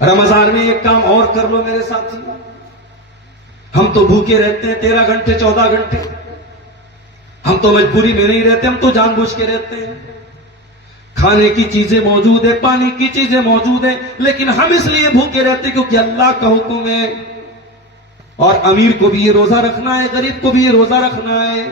رمضان میں ایک کام اور کر لو میرے ساتھی، ہم تو بھوکے رہتے ہیں 13 گھنٹے 14 گھنٹے، ہم تو مجبوری میں نہیں رہتے، ہم تو جان بوجھ کے رہتے ہیں. کھانے کی چیزیں موجود ہے، پانی کی چیزیں موجود ہیں، لیکن ہم اس لیے بھوکے رہتے کیونکہ اللہ کا حکم ہے. اور امیر کو بھی یہ روزہ رکھنا ہے، غریب کو بھی یہ روزہ رکھنا ہے،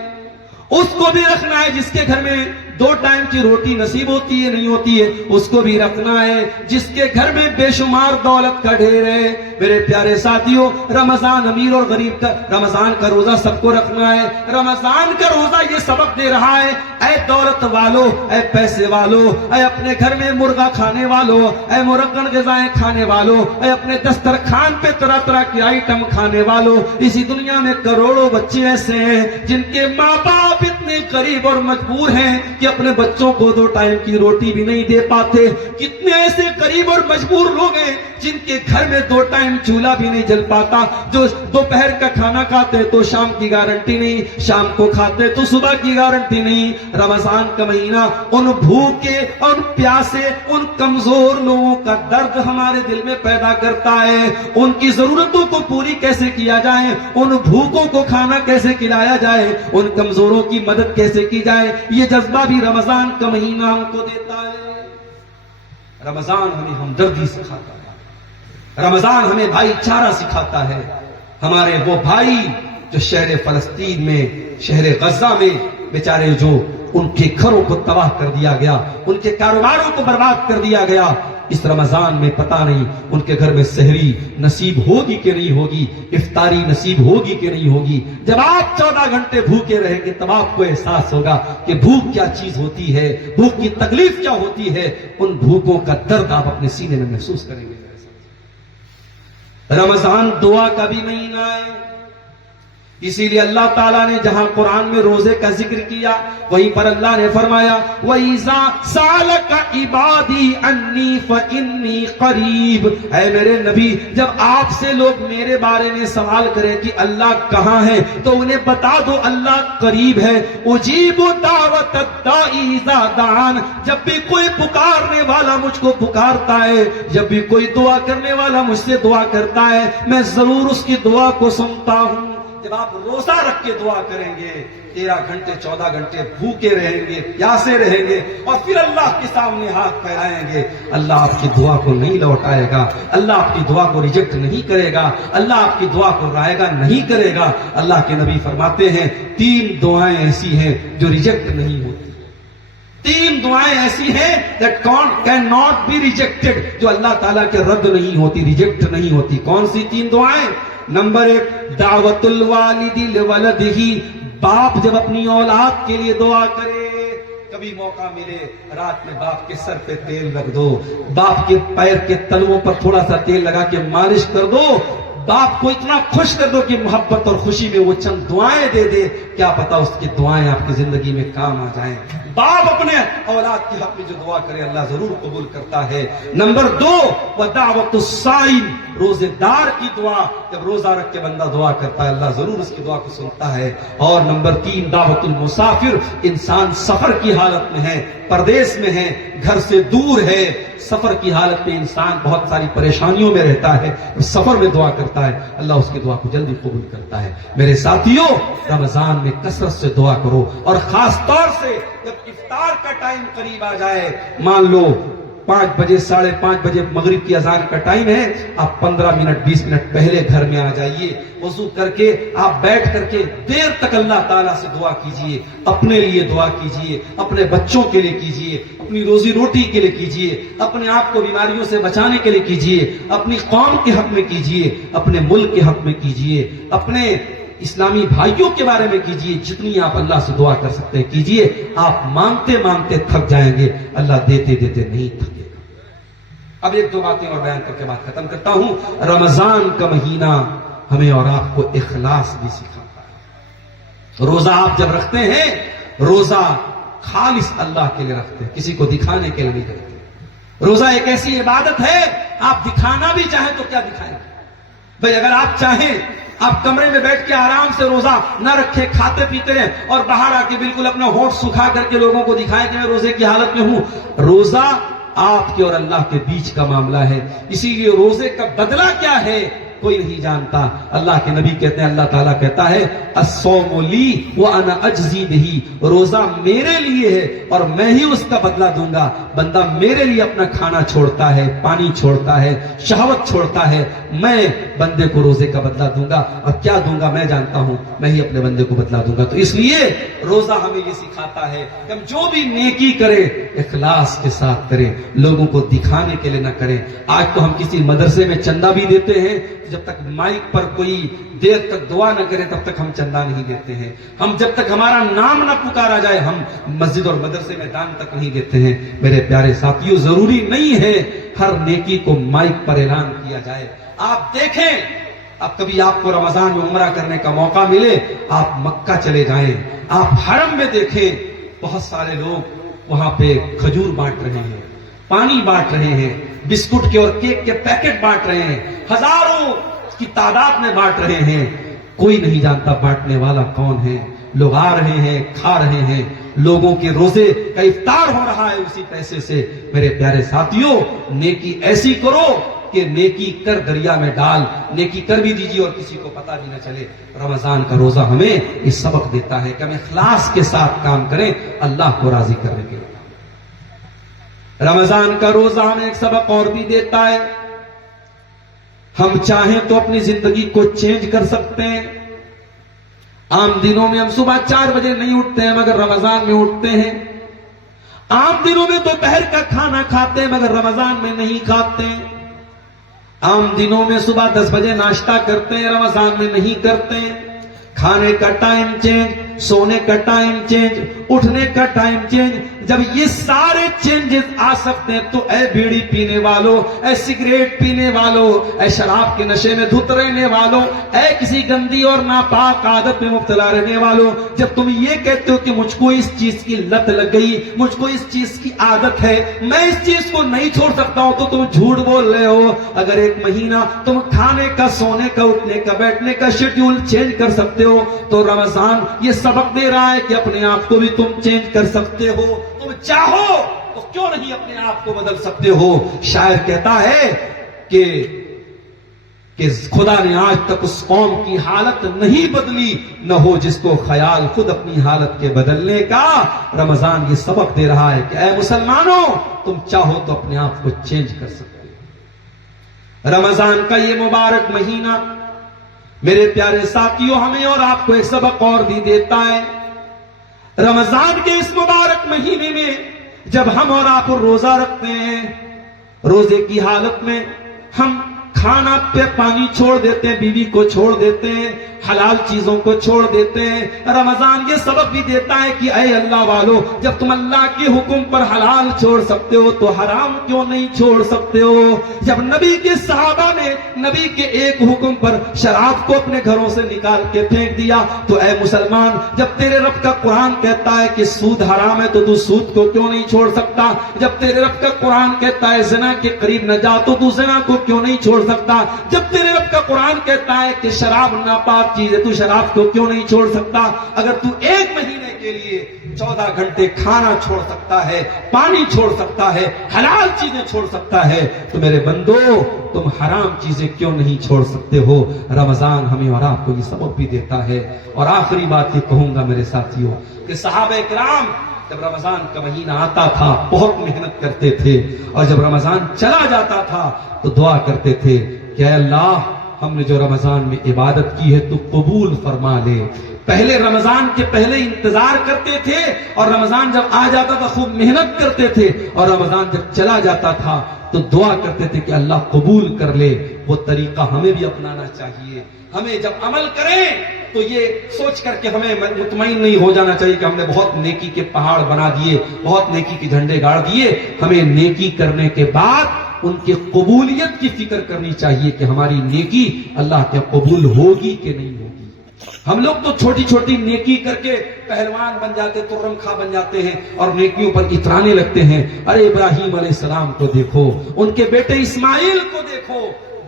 اس کو بھی رکھنا ہے جس کے گھر میں 2 ٹائم کی روٹی نصیب ہوتی ہے نہیں ہوتی ہے، اس کو بھی رکھنا ہے، جس کے گھر میں بے شمار دولت کا ڈھیر ہے. میرے پیارے ساتھیوں، رمضان امیر اور غریب کا، رمضان کا روزہ سب کو رکھنا ہے. رمضان کا روزہ یہ سبق دے رہا ہے، اے دولت والو، اے پیسے والو، اے اپنے گھر میں مرغا کھانے والو، اے مرغن غذائیں کھانے والو، اے اپنے دسترخوان پہ طرح طرح کے آئٹم کھانے والو. اسی دنیا میں کروڑوں بچے ایسے ہیں جن کے ماں باپ اتنے غریب اور مجبور ہیں کہ اپنے بچوں کو 2 ٹائم کی روٹی بھی نہیں دے پاتے. کتنے ایسے غریب اور مجبور لوگ ہیں جن کے گھر میں 2 ٹائم چولہا بھی نہیں جل پاتا، جو دوپہر کا کھانا کھاتے تو شام کی گارنٹی نہیں، شام کو کھاتے تو صبح کی گارنٹی نہیں. رمضان کا مہینہ ان بھوکے اور پیاسے، ان کمزور لوگوں کا درد ہمارے دل میں پیدا کرتا ہے. ان کی ضرورتوں کو پوری کیسے کیا جائے، ان بھوکوں کو کھانا کیسے کھلایا جائے، ان کمزوروں کی مدد کیسے کی جائے، یہ جذبہ بھی رمضان کا مہینہ ہم کو دیتا ہے. رمضان ہمیں ہمدردی سکھاتا ہے، رمضان ہمیں بھائی چارہ سکھاتا ہے. ہمارے وہ بھائی جو شہر فلسطین میں، شہر غزہ میں بیچارے، جو ان کے گھروں کو تباہ کر دیا گیا، ان کے کاروباروں کو برباد کر دیا گیا، اس رمضان میں پتہ نہیں ان کے گھر میں سحری نصیب ہوگی کہ نہیں ہوگی، افطاری نصیب ہوگی کہ نہیں ہوگی. جب آپ 14 گھنٹے بھوکے رہیں گے تب آپ کو احساس ہوگا کہ بھوک کیا چیز ہوتی ہے، بھوک کی تکلیف کیا ہوتی ہے. ان بھوکوں کا درد آپ اپنے سینے میں محسوس کریں گے. رمضان دعا کا بھی مہینہ ہے، اسی لیے اللہ تعالیٰ نے جہاں قرآن میں روزے کا ذکر کیا وہیں پر اللہ نے فرمایا وَإِذَا سَأَلَكَ عِبَادِي عَنِّي فَإِنِّي قَرِيبٌ. اے میرے نبی، جب آپ سے لوگ میرے بارے میں سوال کریں کہ اللہ کہاں ہے تو انہیں بتا دو اللہ قریب ہے. أُجِيبُ دَعْوَةَ الدَّاعِ إِذَا دَعَانِ. جب بھی کوئی پکارنے والا مجھ کو پکارتا ہے، جب بھی کوئی دعا کرنے والا مجھ سے دعا کرتا ہے، میں ضرور اس کی دعا کو سنتا ہوں. جب آپ روزہ رکھ کے دعا کریں گے، 13 گھنٹے 14 گھنٹے بھوکے رہیں گے، پیاسے رہیں گے، اور پھر اللہ کے سامنے ہاتھ پھیلائیں گے، اللہ آپ کی دعا کو نہیں لوٹائے گا، اللہ آپ کی دعا کو ریجیکٹ نہیں کرے گا، اللہ آپ کی دعا کو رائے گا نہیں کرے گا. اللہ کے نبی فرماتے ہیں 3 دعائیں ایسی ہیں جو ریجیکٹ نہیں ہوتی. 3 دعائیں ایسی ہیں that can not be rejected، جو اللہ تعالیٰ کے رد نہیں ہوتی، ریجیکٹ نہیں ہوتی. کون سی 3 دعائیں؟ نمبر 1 دعوت الوالد لولدہ. باپ جب اپنی اولاد کے لیے دعا کرے، کبھی موقع ملے رات میں باپ کے سر پہ تیل رکھ دو، باپ کے پیر کے تلووں پر تھوڑا سا تیل لگا کے مالش کر دو، باپ کو اتنا خوش کر دو کہ محبت اور خوشی میں وہ چند دعائیں دے دے. کیا پتا اس کی دعائیں آپ کی زندگی میں کام آ جائیں. باپ اپنے اولاد کے حق میں جو دعا کرے اللہ ضرور قبول کرتا ہے. نمبر 2 وَدَعْوَةُ الصَّائِمِ. روزے دار کی دعا، جب روزہ رکھ کے بندہ دعا کرتا ہے اللہ ضرور اس کی دعا کو سنتا ہے. اور نمبر 3 دعوت المسافر. انسان سفر کی حالت میں ہے، پردیس میں ہے، گھر سے دور ہے، سفر کی حالت میں انسان بہت ساری پریشانیوں میں رہتا ہے، سفر میں دعا کرتا ہے اللہ اس کی دعا کو جلدی قبول کرتا ہے. میرے ساتھیوں، رمضان میں کثرت سے دعا کرو، اور خاص طور سے جب افطار کا ٹائم قریب آ جائے، مان لو 5 بجے 5:30 بجے مغرب کی اذان کا ٹائم ہے، آپ 15 منٹ 20 منٹ پہلے گھر میں آ جائیے، وضو کر کے آپ بیٹھ کر کے دیر تک اللہ تعالیٰ سے دعا کیجئے. اپنے لیے دعا کیجئے، اپنے بچوں کے لیے کیجئے، اپنی روزی روٹی کے لیے کیجئے، اپنے آپ کو بیماریوں سے بچانے کے لیے کیجئے، اپنی قوم کے حق میں کیجئے، اپنے ملک کے حق میں کیجئے، اپنے اسلامی بھائیوں کے بارے میں کیجئے. جتنی آپ اللہ سے دعا کر سکتے ہیں کیجئے. آپ مانگتے مانگتے تھک جائیں گے، اللہ دیتے دیتے نہیں تھکے گا. اب 1-2 باتیں اور بیان کر کے بات ختم کرتا ہوں. رمضان کا مہینہ ہمیں اور آپ کو اخلاص بھی سکھاتا ہے. روزہ آپ جب رکھتے ہیں، روزہ خالص اللہ کے لیے رکھتے ہیں، کسی کو دکھانے کے لیے نہیں رکھتے. روزہ ایک ایسی عبادت ہے، آپ دکھانا بھی چاہیں تو کیا دکھائیں گے بھئی؟ اگر آپ چاہیں آپ کمرے میں بیٹھ کے آرام سے روزہ نہ رکھے، کھاتے پیتے ہیں، اور باہر آ کے بالکل اپنا ہونٹ سکھا کر کے لوگوں کو دکھائیں کہ میں روزے کی حالت میں ہوں. روزہ آپ کے اور اللہ کے بیچ کا معاملہ ہے. اسی لیے روزے کا بدلہ کیا ہے کوئی نہیں جانتا. اللہ کے نبی کہتے ہیں, اللہ تعالیٰ کہتا ہے الصوم لی وانا اجزی بہ, روزہ میرے لیے ہے اور میں ہی اس کا بدلہ دوں گا. بندہ میرے لیے اپنا کھانا چھوڑتا ہے, پانی چھوڑتا ہے, شہوت چھوڑتا ہے, میں بندے کو روزے کا بدلہ دوں گا. اور کیا دوں گا میں جانتا ہوں, میں ہی اپنے بندے کو بدلہ دوں گا. تو اس لیے روزہ ہمیں یہ سکھاتا ہے کہ ہم جو بھی نیکی کریں اخلاص کے ساتھ کریں, لوگوں کو دکھانے کے لیے نہ کریں. آج تو ہم کسی مدرسے میں چندہ بھی دیتے ہیں, جب تک مائک پر کوئی دیر تک دعا نہ کرے تب تک ہم چندہ نہیں دیتے ہیں. ہم جب تک ہمارا نام نہ پکارا جائے ہم مسجد اور مدرسے میں دان تک نہیں دیتے ہیں. میرے پیارے ساتھیوں, ضروری نہیں ہے ہر نیکی کو مائک پر اعلان کیا جائے. آپ دیکھیں, اب کبھی آپ کو رمضان میں عمرہ کرنے کا موقع ملے, آپ مکہ چلے جائیں, آپ حرم میں دیکھیں, بہت سارے لوگ وہاں پہ کھجور بانٹ رہے ہیں, پانی بانٹ رہے ہیں, بسکٹ کے اور کیک کے پیکٹ بانٹ رہے ہیں, ہزاروں کی تعداد میں بانٹ رہے ہیں. کوئی نہیں جانتا بانٹنے والا کون ہے. لوگ آ رہے ہیں, کھا رہے ہیں, لوگوں کے روزے کا افطار ہو رہا ہے اسی پیسے سے. میرے پیارے ساتھیوں, نیکی ایسی کرو کہ نیکی کر دریا میں ڈال, نیکی کر بھی دیجیے اور کسی کو پتہ بھی نہ چلے. رمضان کا روزہ ہمیں یہ سبق دیتا ہے کہ ہم اخلاص کے ساتھ کام کریں اللہ کو راضی کرنے کے لیے. رمضان کا روزہ ہمیں ایک سبق اور بھی دیتا ہے, ہم چاہیں تو اپنی زندگی کو چینج کر سکتے ہیں. عام دنوں میں ہم صبح 4 بجے نہیں اٹھتے ہیں مگر رمضان میں اٹھتے ہیں. عام دنوں میں دوپہر کا کھانا کھاتے ہیں مگر رمضان میں نہیں کھاتے ہیں. عام دنوں میں صبح 10 بجے ناشتہ کرتے ہیں, رمضان میں نہیں کرتے ہیں. کھانے کا ٹائم چینج, سونے کا ٹائم چینج, اٹھنے کا ٹائم چینج. جب یہ سارے چینجز آ سکتے ہیں تو اے بیڑی پینے والوں, اے سگریٹ پینے والوں, اے شراب کے نشے میں دھت رہنے والوں, اے کسی گندی اور ناپاک عادت میں مبتلا رہنے والوں, جب تم یہ کہتے ہو کہ مجھ کو اس چیز کی لت لگ گئی, مجھ کو اس چیز کی عادت ہے, میں اس چیز کو نہیں چھوڑ سکتا ہوں, تو تم جھوٹ بول رہے ہو. اگر 1 مہینہ تم کھانے کا, سونے کا, اٹھنے کا, بیٹھنے کا شیڈیول چینج کر سکتے ہو تو رمضان یہ سبق دے رہا ہے کہ اپنے آپ کو بھی تم چینج کر سکتے ہو. تم چاہو تو کیوں نہیں اپنے آپ کو بدل سکتے ہو. شاعر کہتا ہے کہ خدا نے آج تک اس قوم کی حالت نہیں بدلی, نہ ہو جس کو خیال خود اپنی حالت کے بدلنے کا. رمضان یہ سبق دے رہا ہے کہ اے مسلمانوں, تم چاہو تو اپنے آپ کو چینج کر سکتے ہو. رمضان کا یہ مبارک مہینہ میرے پیارے ساتھیوں ہمیں اور آپ کو ایک سبق اور بھی دیتا ہے. رمضان کے اس مبارک مہینے میں جب ہم اور آپ روزہ رکھتے ہیں, روزے کی حالت میں ہم کھانا پہ پانی چھوڑ دیتے ہیں, بیوی کو چھوڑ دیتے ہیں, حلال چیزوں کو چھوڑ دیتے ہیں. رمضان یہ سبق بھی دیتا ہے کہ اے اللہ والو, جب تم اللہ کے حکم پر حلال چھوڑ سکتے ہو تو حرام کیوں نہیں چھوڑ سکتے ہو. جب نبی کے صحابہ نے نبی کے ایک حکم پر شراب کو اپنے گھروں سے نکال کے پھینک دیا تو اے مسلمان, جب تیرے رب کا قرآن کہتا ہے کہ سود حرام ہے تو تو سود کو کیوں نہیں چھوڑ سکتا. جب تیرے رب کا قرآن کہتا ہے زنا کے قریب نہ جا تو تو زنا کو کیوں نہیں چھوڑ سکتا. جب تیرے رب کا قرآن کہتا ہے کہ شراب ناپاک چیز ہے تو شراب کو کیوں نہیں چھوڑ سکتا. اگر تو 1 مہینے کے لیے 14 گھنٹے کھانا چھوڑ سکتا ہے, پانی چھوڑ سکتا ہے, حلال چیزیں چھوڑ سکتا ہے, تو میرے بندو تم حرام چیزیں کیوں نہیں چھوڑ سکتے ہو. رمضان ہمیں اور آپ کو یہ سبق بھی دیتا ہے. اور آخری بات یہ کہوں گا میرے ساتھیوں کہ صحابہ کرام جب رمضان کا مہینہ آتا تھا بہت محنت کرتے تھے, اور جب رمضان چلا جاتا تھا تو دعا کرتے تھے کہ اے اللہ, ہم نے جو رمضان میں عبادت کی ہے تو قبول فرما لے. پہلے رمضان کے پہلے انتظار کرتے تھے, اور رمضان جب آ جاتا تھا خوب محنت کرتے تھے, اور رمضان جب چلا جاتا تھا تو دعا کرتے تھے کہ اللہ قبول کر لے. وہ طریقہ ہمیں بھی اپنانا چاہیے. ہمیں جب عمل کریں تو یہ سوچ کر کے ہمیں مطمئن نہیں ہو جانا چاہیے کہ ہم نے بہت نیکی کے پہاڑ بنا دیے, بہت نیکی کے جھنڈے گاڑ دیے. ہمیں نیکی کرنے کے بعد ان کی قبولیت کی فکر کرنی چاہیے کہ ہماری نیکی اللہ کے قبول ہوگی کہ نہیں ہوگی. ہم لوگ تو چھوٹی چھوٹی نیکی کر کے پہلوان بن جاتے, ترم خواہ بن جاتے ہیں اور نیکیوں پر اترانے لگتے ہیں. ارے ابراہیم علیہ السلام کو دیکھو, ان کے بیٹے اسماعیل کو دیکھو,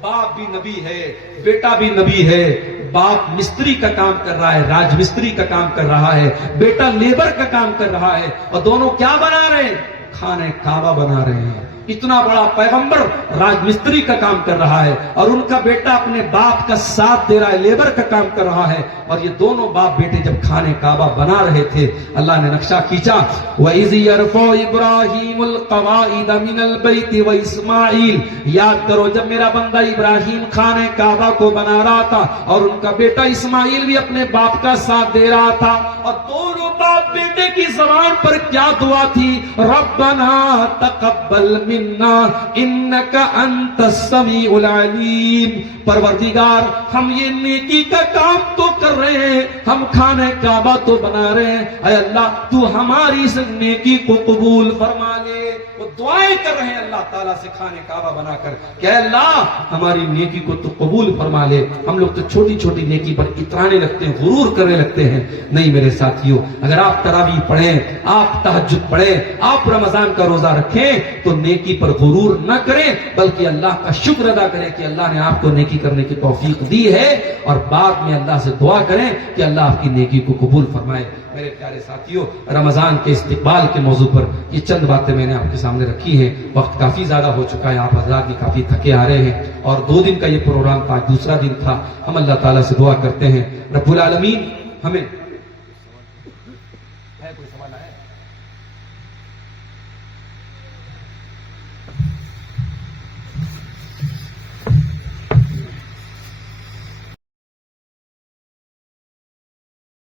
باپ بھی نبی ہے, بیٹا بھی نبی ہے. باپ مستری کا کام کر رہا ہے, راج مستری کا کام کر رہا ہے, بیٹا لیبر کا کام کر رہا ہے, اور دونوں کیا بنا رہے ہیں, خانہ کعبہ بنا رہے ہیں. اتنا بڑا پیغمبر راج مستری کا کام کر رہا ہے اور ان کا بیٹا اپنے باپ کا ساتھ دے رہا ہے، لیبر کا کام کر رہا ہے، اور یہ دونوں باپ بیٹے جب کھانے کعبہ بنا رہے تھے اللہ نے نقشہ کھینچا، وَإِذْ يَرْفَعُ إِبْرَاهِيمُ الْقَوَاعِدَ مِنَ الْبَيْتِ وَإِسْمَاعِيلُ، یاد کرو جب میرا بندہ ابراہیم کھانے کعبہ کو بنا رہا تھا اور ان کا بیٹا اسماعیل بھی اپنے باپ کا ساتھ دے رہا تھا، اور دونوں باپ بیٹے کی زبان پر کیا دعا تھی؟ ربنا تقبل منا انک انت السمیع العلیم، پروردگار ہم یہ نیکی کا کام تو کر رہے ہیں، ہم کھانے کعبہ تو بنا رہے ہیں، اے اللہ تو ہماری اس نیکی کو قبول فرما لے۔ وہ دعائیں کر رہے ہیں اللہ تعالیٰ سے کھانے کعبہ بنا کر کہ اے اللہ ہماری نیکی کو تو قبول فرما لے۔ ہم لوگ تو چھوٹی چھوٹی نیکی پر اترانے لگتے ہیں، غرور کرنے لگتے ہیں۔ نہیں میرے ساتھیوں، اگر آپ تراویح پڑھیں، آپ تہجد پڑھیں، آپ رمضان کا روزہ رکھیں تو نیکی پر غرور نہ کریں، بلکہ اللہ کا شکر ادا کریں کہ اللہ نے آپ کو نیکی کرنے کی توفیق دی ہے، اور بعد میں اللہ سے دعا کریں کہ اللہ آپ کی نیکی کو قبول فرمائے۔ میرے پیارے ساتھیوں، رمضان کے استقبال کے موضوع پر یہ چند باتیں میں نے آپ کے سامنے رکھی ہیں۔ وقت کافی زیادہ ہو چکا ہے، آپ حضرات بھی کافی تھکے آ رہے ہیں، اور 2 دن کا یہ پروگرام تھا، دوسرا دن تھا۔ ہم اللہ تعالیٰ سے دعا کرتے ہیں رب العالمین ہمیں